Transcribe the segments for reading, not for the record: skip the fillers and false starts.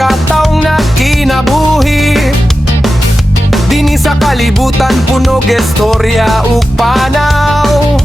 kataong na kinabuhi. Dini sa kalibutan punog istorya ug panaw.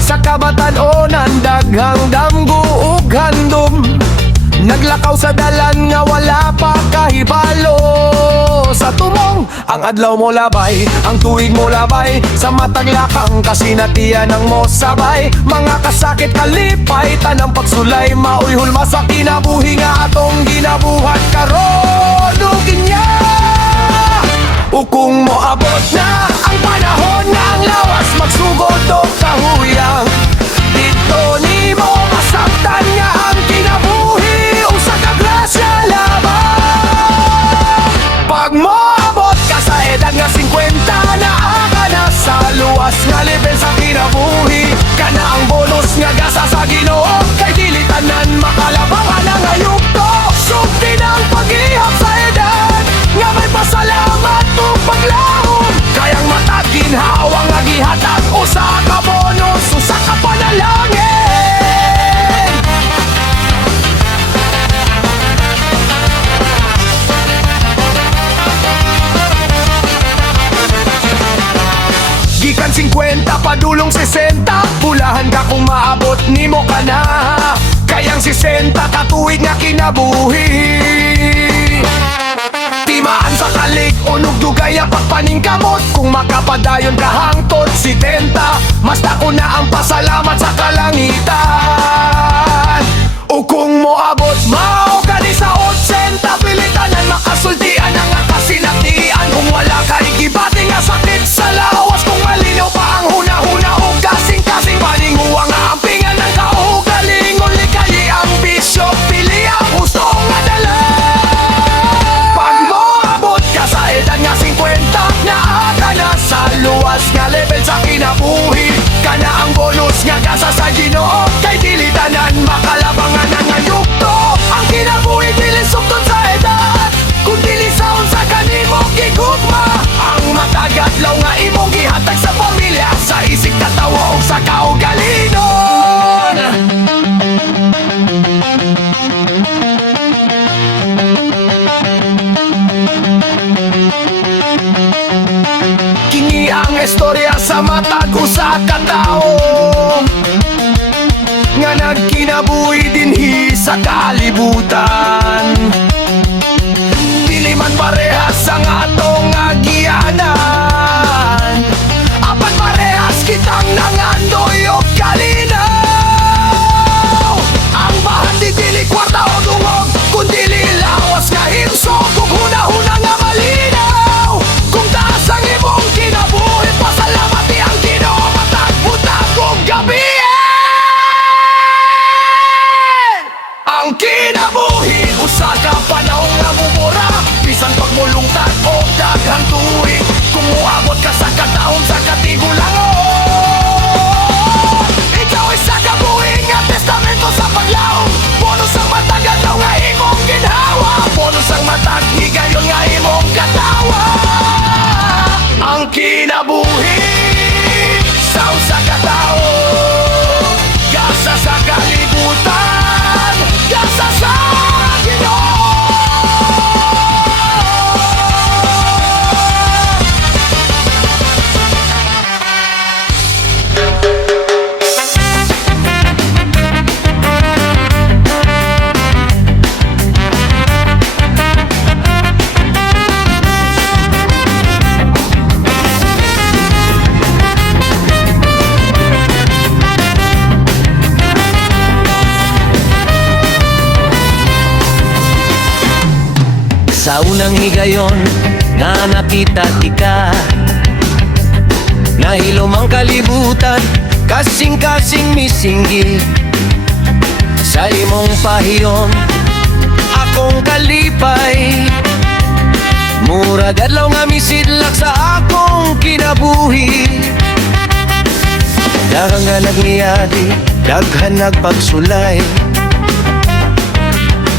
Sa kabatan-onan daghang damgo ug handom. Naglakaw sa dalan nga wala pa kahibalo. Sa tumong ang adlaw mo labay, ang tuig mo labay. Sa matag lakang kasinatian ng mo sabay. Mga kasakit kalipay, tanang pagsulay. Maoy hulma sa kinabuhi nga atong ginabuhat karon. Lugin niya o kung moabot na ang panahon nga ang lawas magsugod o kahuyang. Dito ni mo masabtan nga ang kinabuhi o sa kagrasya lamang. Pag moabot ka sa edad nga 50 na ka na sa luwas nga level sa kinabuhi. Kana ang bonus nga gasa sa Ginoo kay dili tanan makalabangan ang ayugto. Sugdi ng paghihap sa edad nga may pasalamat o paglahom. Kayang matag ginhawa nga gihatag usa ka bonus, usa ka panalangin. Gikan 50 padulong 60, bulahan ka kung maabot nimo ka na. Kayang 60 katuig nga kinabuhi. Timaan sa kalik, unog dugay ang pagpaningkamot. Kung makapadayon ka hangtod 70, mas dako na ang pasalamat sa kalangitan. O kung moabot mao ka di sa 80, pilitanan makasultian ang kasinatian. Kung wala ka igibati nga sakit sa lawas, kung malinaw pa ang huna-huna o kasing-kasing paninguwa nga ang pingan ng kaugalingon. Likayi ang bisyo, pili ang gusto nga dala. Pag moabot ka sa edad nga 50, naa ka na sa luwas nga level sa kinabuhi. Kana ang bonus nga gasa sa Ginoo kay dili tanan makalabangan ang ayugto. Ang kinabuhi dili sukton sa edad, kung dili saon sa kanimong gigugma. Ang matagadlaw nga imong gihatag sa pamilya, sa isig katawa o sa kaugalinon. Kini ang istorya sa matag usa ka tawo nga nagkinabuhi dinhi sa kalibutan. Dili man parehas ang atong agianan, apan parehas kitang nangandoy o kalinaw. Ang bahan di dili kwarta o dungog, kundili lawas nga hinsog kung huna-huna nga malinaw. Kung taas ang imong kinabuhi, pasalamati ang Ginoo matag-butag kong gabi. Ang kinabuhi usa ka panahon nga mumura, bisan pagmulungtad o daghang tuig. Kung muabot ka sa kataon sa katigulangon, ikaw ay sa kabuhi nga testamento sa paglaom. Bonus ang matag adlaw nga imong ginhawa, bonus ang matag higayon nga imong katawa. Ang kinabuhi sa usa ka tawo, gasa sa kalibutan, gasa sa Ginoo. Sa unang higayon nga nakita tika, nahilom ang kalibutan, kasing-kasing misinggi. Sa imong pahiyon, akong kalipay, murag adlaw nga misidlak sa akong kinabuhi. Daghang nga nagliyadi, daghan nagpagsulay,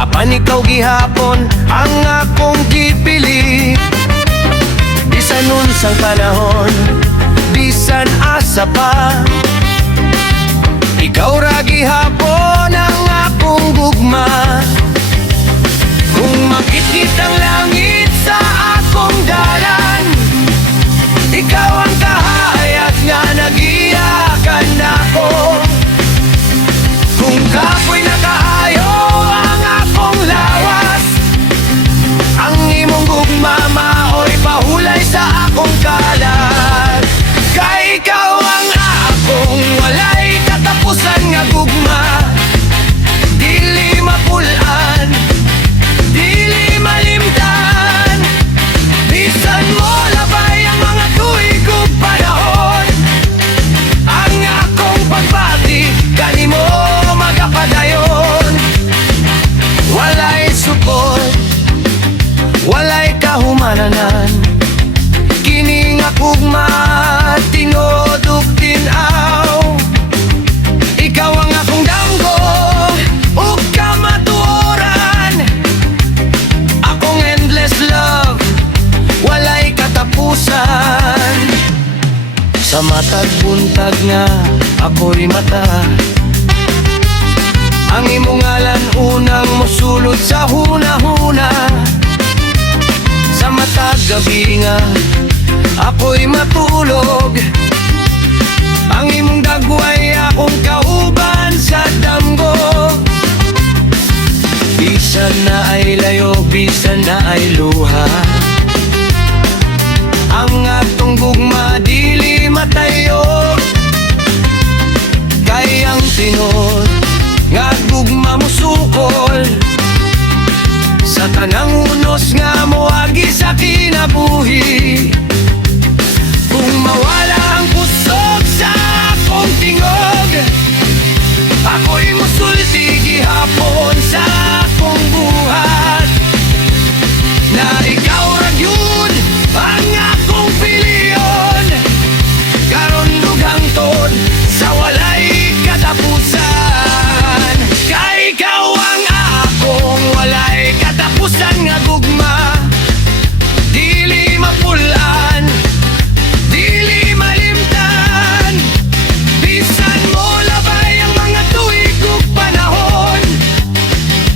apan ikaw gihapon ang akong gipili. Bisan unsang panahon, bisan asa pa, ikaw ra gihapon ang akong gugma. hinanan. Kini nga kugma tinod ug tin-aw. Ikaw ang akong damgo ug kamatuoran. Akong endless love, walay katapusan. Sa matag buntag nga ako'y mata, ang imong ngalan unang mosulod sa huna-huna. Sa matag gabi nga ako'y matulog, ang imong dagway akong kauban sa damgo. Bisan na ay layo, bisan na ay luha, ang atong gugma dili matayo. Kay ang tinod nga gugma mo sukol sa tanang unos nga moagi sa kinabuhi. Kung mawala ang pusog sa akong tingog, ako'y musulti gihapon sa akong buhat, na ikaw ra gyud ang akong piliyon. Karon dugang tod sa walay katapusan, kay ikaw ang akong walay katapusan nga gugma. Dili mapulan, dili malimtan, bisan mo labay ang mga tuig ug panahon.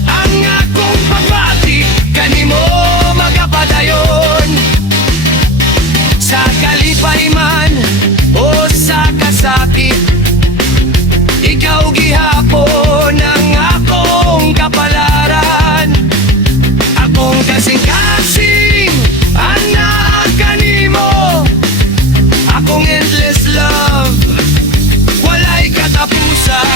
Ang akong pagbati kanimo magapadayon, sa kalipay man o sa kasakit, ikaw gihapon ang akong kapalaran. Akong kasing-kasing anak kanimo, akong endless love, walay katapusan.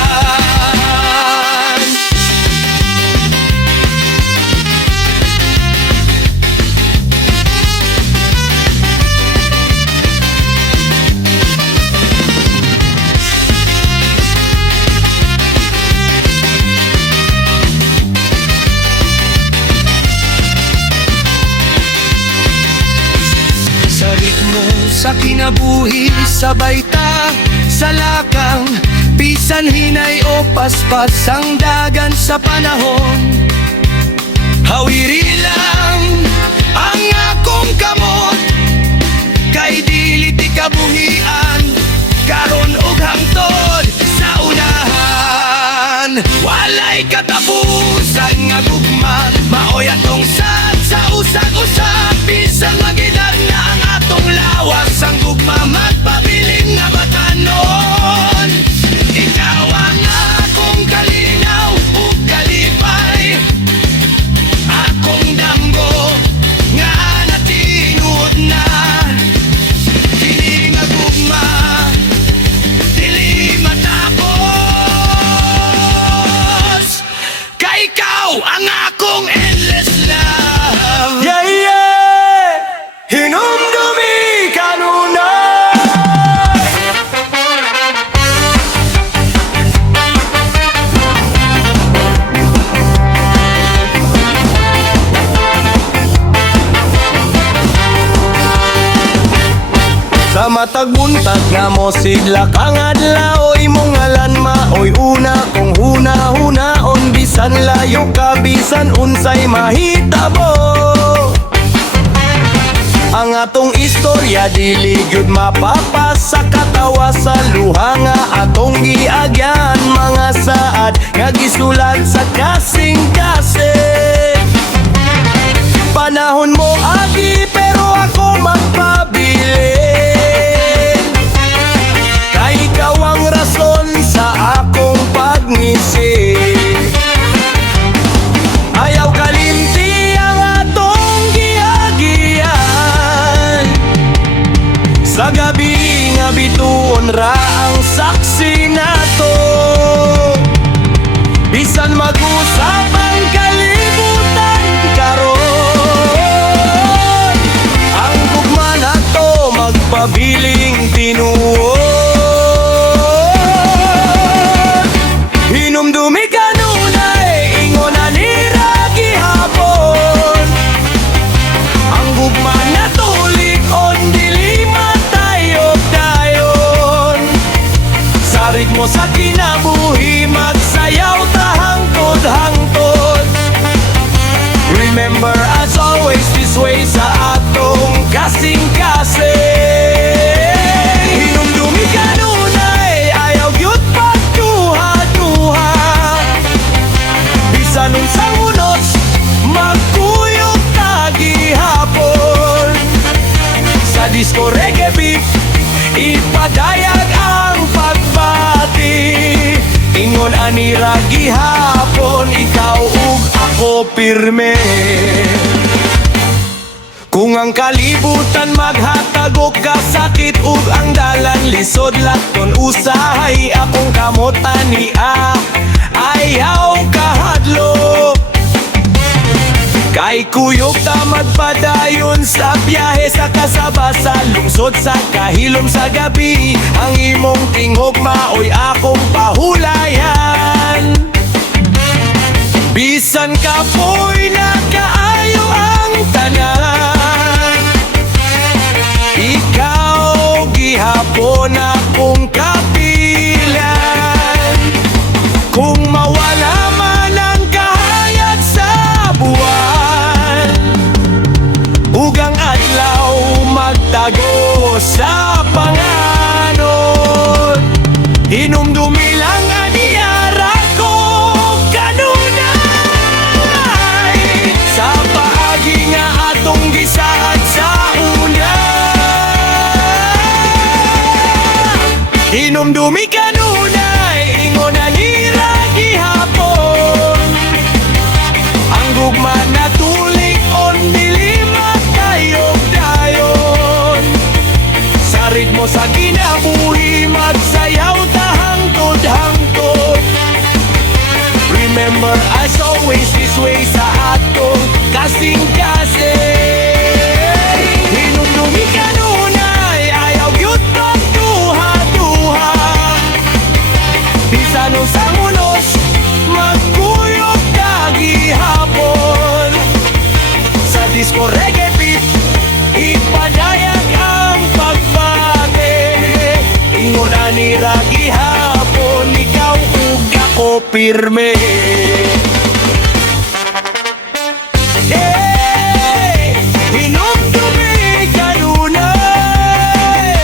Sa ritmo, sa kinabuhi, sabay ta sa lakang, bisan hinay o paspas ang dagan sa panahon. Hawiri lang ang akong kamot, kay dili ti kabuhian, karon ug hangtod sa unahan. Walay katapusan nga gugma, maoy atong sad sa usag-usag. Bisan magidad na ang atong lawas, ang gugma magpabiling nga batanon. Ikaw ang akong kalinaw ug kalipay, akong damgo nga natinod na. Kini nga gugma dili matapos, kay ikaw ang akong endless love. Yeah, yeah, hinumdumi kanunay. Sa matag buntag nga mo sidlak ang adlaw, imong ngalan maoy una kung huna-hunaon. Bisan layo ka, bisan unsay mahitabo, ang atong istorya dili gyud mapapas sa katawa. Sa luha nga atong giagyan, mga saad nga gisulat sa kasing-kasing. Panahon mo agi pero ako magpabilin, kay ikaw ang rason sa akong pagngisi. Ayaw kalimti ang atong giagian, sa gabi nga bituon ra ang saksi nato. Bisan mag-usap ang kalibutan karon, gihapon, ikaw ug ako pirme. Kung ang kalibutan maghatag og kasakit ug ang dalan lisod laton, usahay akong kamot ania, ayaw kahadlok. Kay kuyog ta magpadayon sa biyahe sa kasaba, sa lungsod sa kahilom sa gabi. Ang imong tingog maoy akong pahulayan. Bisan ka po'y nakaayo ang tanan, ikaw gihapon akong kapilan. Kung mawala man ang kahayag sa buwan, ugang adlaw magtago sa panganod. Hinumdumi lang aniyara ko kanunay, sa paagi nga atong gisaad sa una. Hinumdumi kanunay, ingon anira gihapon. Ang gugma na tulik-on, dilimat kayog dayon. Sa ritmo sa kinabuhi, magsayaw ta hangtod-hangtod. Remember as always, this way sa atong kasing-kasing. Hinumdumi kanunay, ayaw gyud magduha-duha. Bisan usang unos, magkuyog ka gihapon. Sa disco reggae beat, ipadayag ang pagbate. Ingon anira gihapon, ikaw ug ako pirme. Hey, hinumdumi kanunay.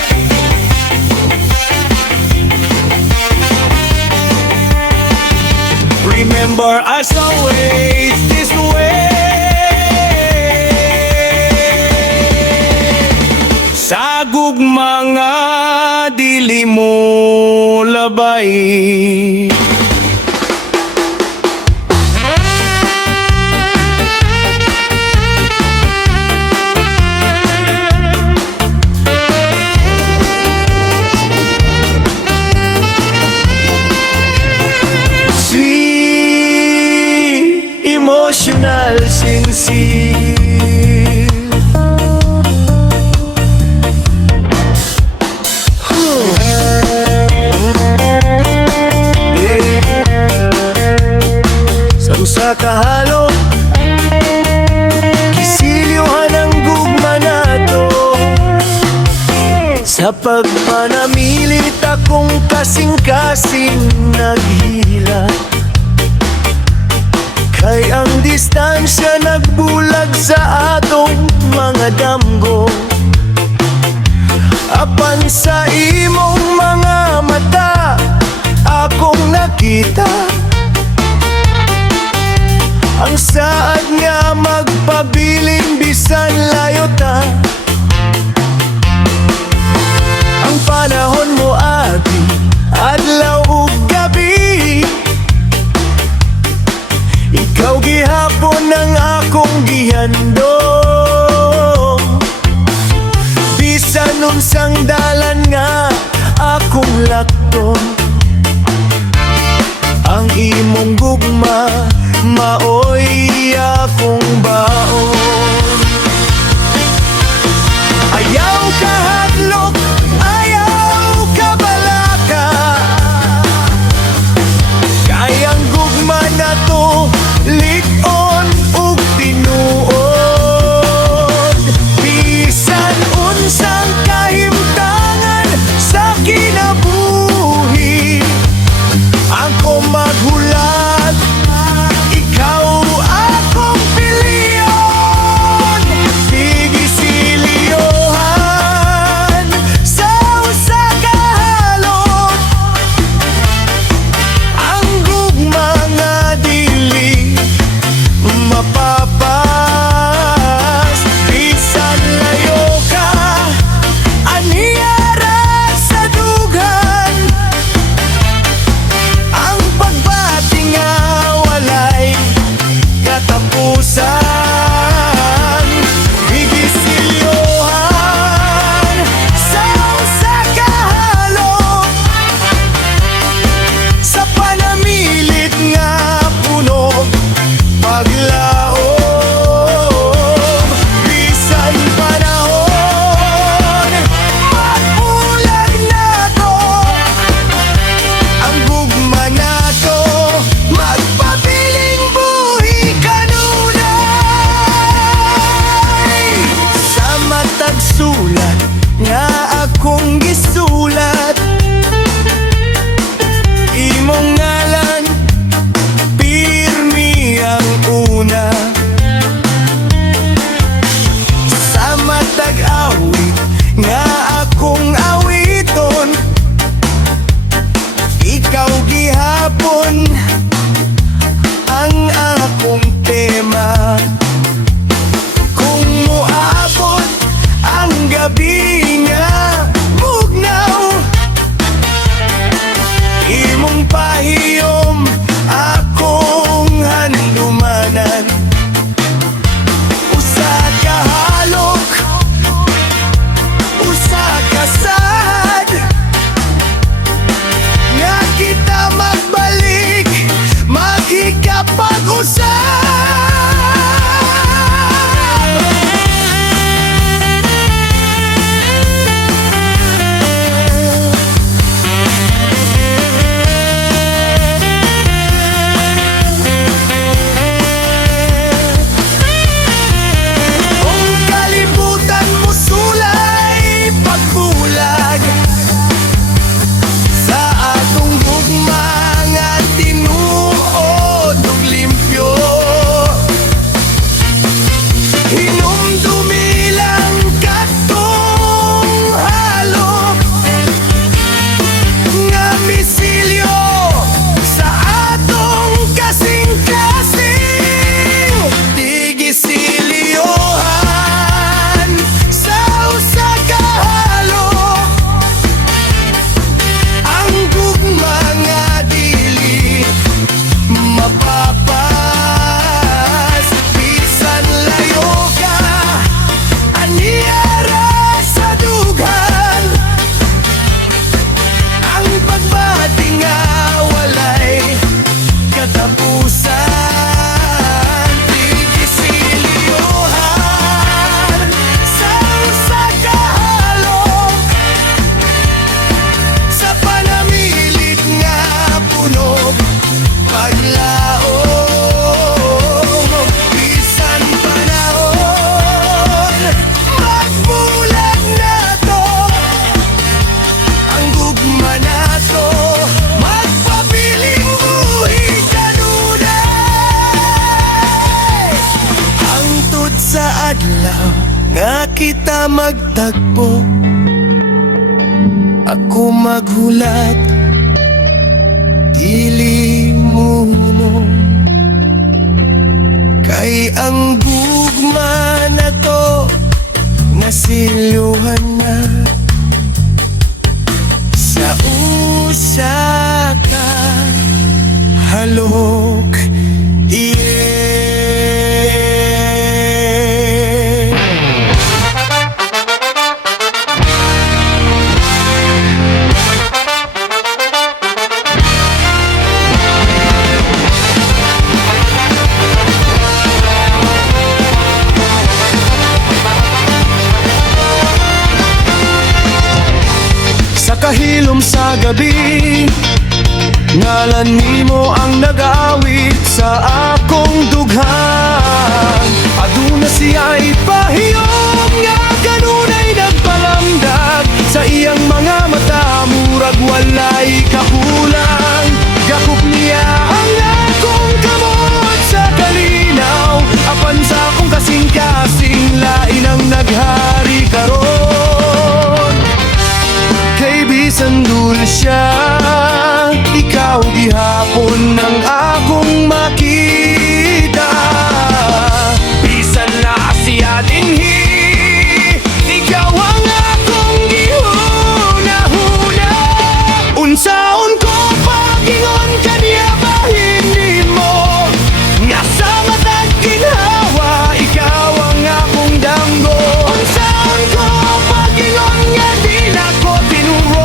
Remember as always, this way. Sa gugma nga dili mo labay. Sweet, emotional, sincere. Sa usa ka halok, gisilyohan ang gugma nato. Sa pagpanamilit akong kasing-kasing naghila. Kay ang distansya nagbulag sa atong mga damgo. Apan sa imong mga mata akong nakita ang saad nga magpabiling bisan layo ta. Ang panahon mo abi, adlaw ug gabi. Ikaw gihapon ang akong gihandom. Bisan unsang dalan nga akong lakton, ang imong gugma maoy akong baon. Ayaw ka hadlok, ayaw ka balaka. Kayang gugma na to, lig-on ug tinuod. Bisan unsang kahimtangan sa kinabuhi, ako maghulat, ikaw akong piliyon. nga kita magtagpo. Ako maghulat, dili mo kay ang gugma na to nasiluhan na sa usa ka halok. Kahilom sa gabi, ngalan nimo ang nag-awit sa akong dughan. Aduna siya ipahiyom nga kanunay nagpalamdag sa iyang mga mata, murag walay kakulang. Gakop niya ang akong kamot sa kalinaw, apan sa akong kasing-kasing lain ang naghari karon. Bisan dulsya, ikaw gihapon ng akong makita. Bisan na siya dinhi, ikaw ang akong gihuna-huna. Unsaon ko pagingon kaniya bahin nimo, nga sa matag ginhawa, ikaw ang akong damgo. Unsaon ko pagingon nga di na ko tinuro,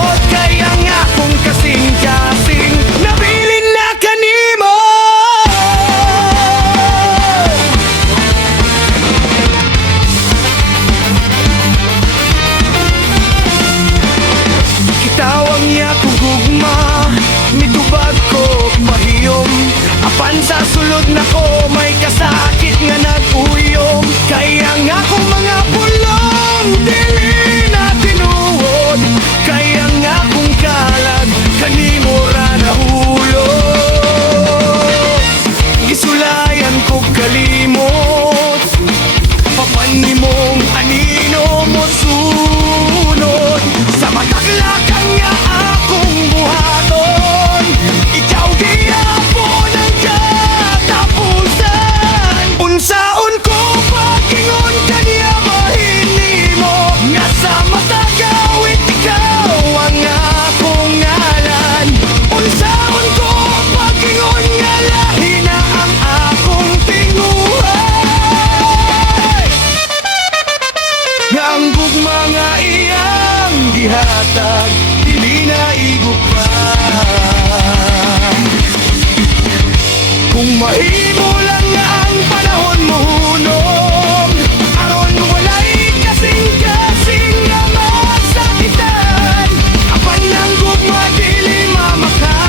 kasing-kasing nabilin na kanimo. Kitawang niya kugugma, mitubag ko mahiyom, apan sa sulod na ko may kasakit nga nag-uyom. Kaya nga kong mga pulong dili na tinuod, kaya nga kong kalag kanimo ra nahulog. Isulayan ko kalimot, papan nimong anino mo sunod. Sa mataglakang nga akong buhaton, ikaw gihapon ang katapusan. Unsaon ko pagingon kaniya bahin nimo, nga sa matagawit ikaw ang akong ngalan. Unsaon ko pagingon nga lahi na ang akong tinguhay, nga ang gugma nga iyang gihatag dili na igupan. Kung mahimo lang nga ang panahon mo hunom, aron walay kasing-kasing nga masakitan, apan ang gugma dili mamaka,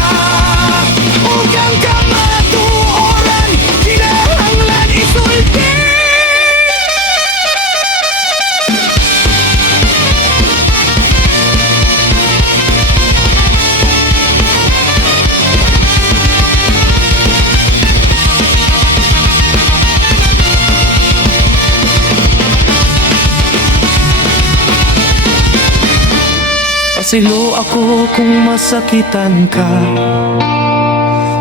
ug ang kamatuoran kinahanglan isulti. Pasilo ako kung masakitan ka,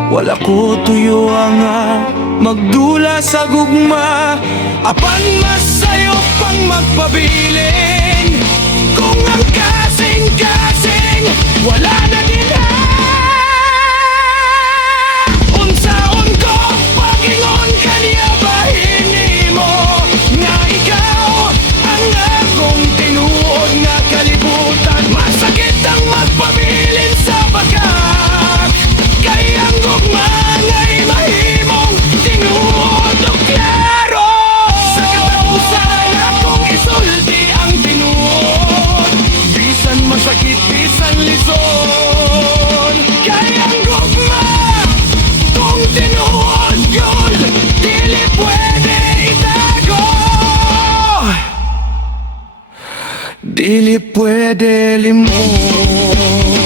wala ko tuyo nga magdula sa gugma, apan masayo pang magpabilin. Kung ang kasing-kasing wala na din ha, unsaon ko pagingon kaniya bahin nimo, nga ikaw ang akong tinuod nga kalibutan. Masakit ang magpabilin sa bagat, kay ang gugma nga'y mahimong tinuod o klaro. Sa katapusan akong isulti ang tinuod, bisan masakit, bisan lison. Kay ang gugma kung tinuod yun, dili pwede itago, dili pwede limon.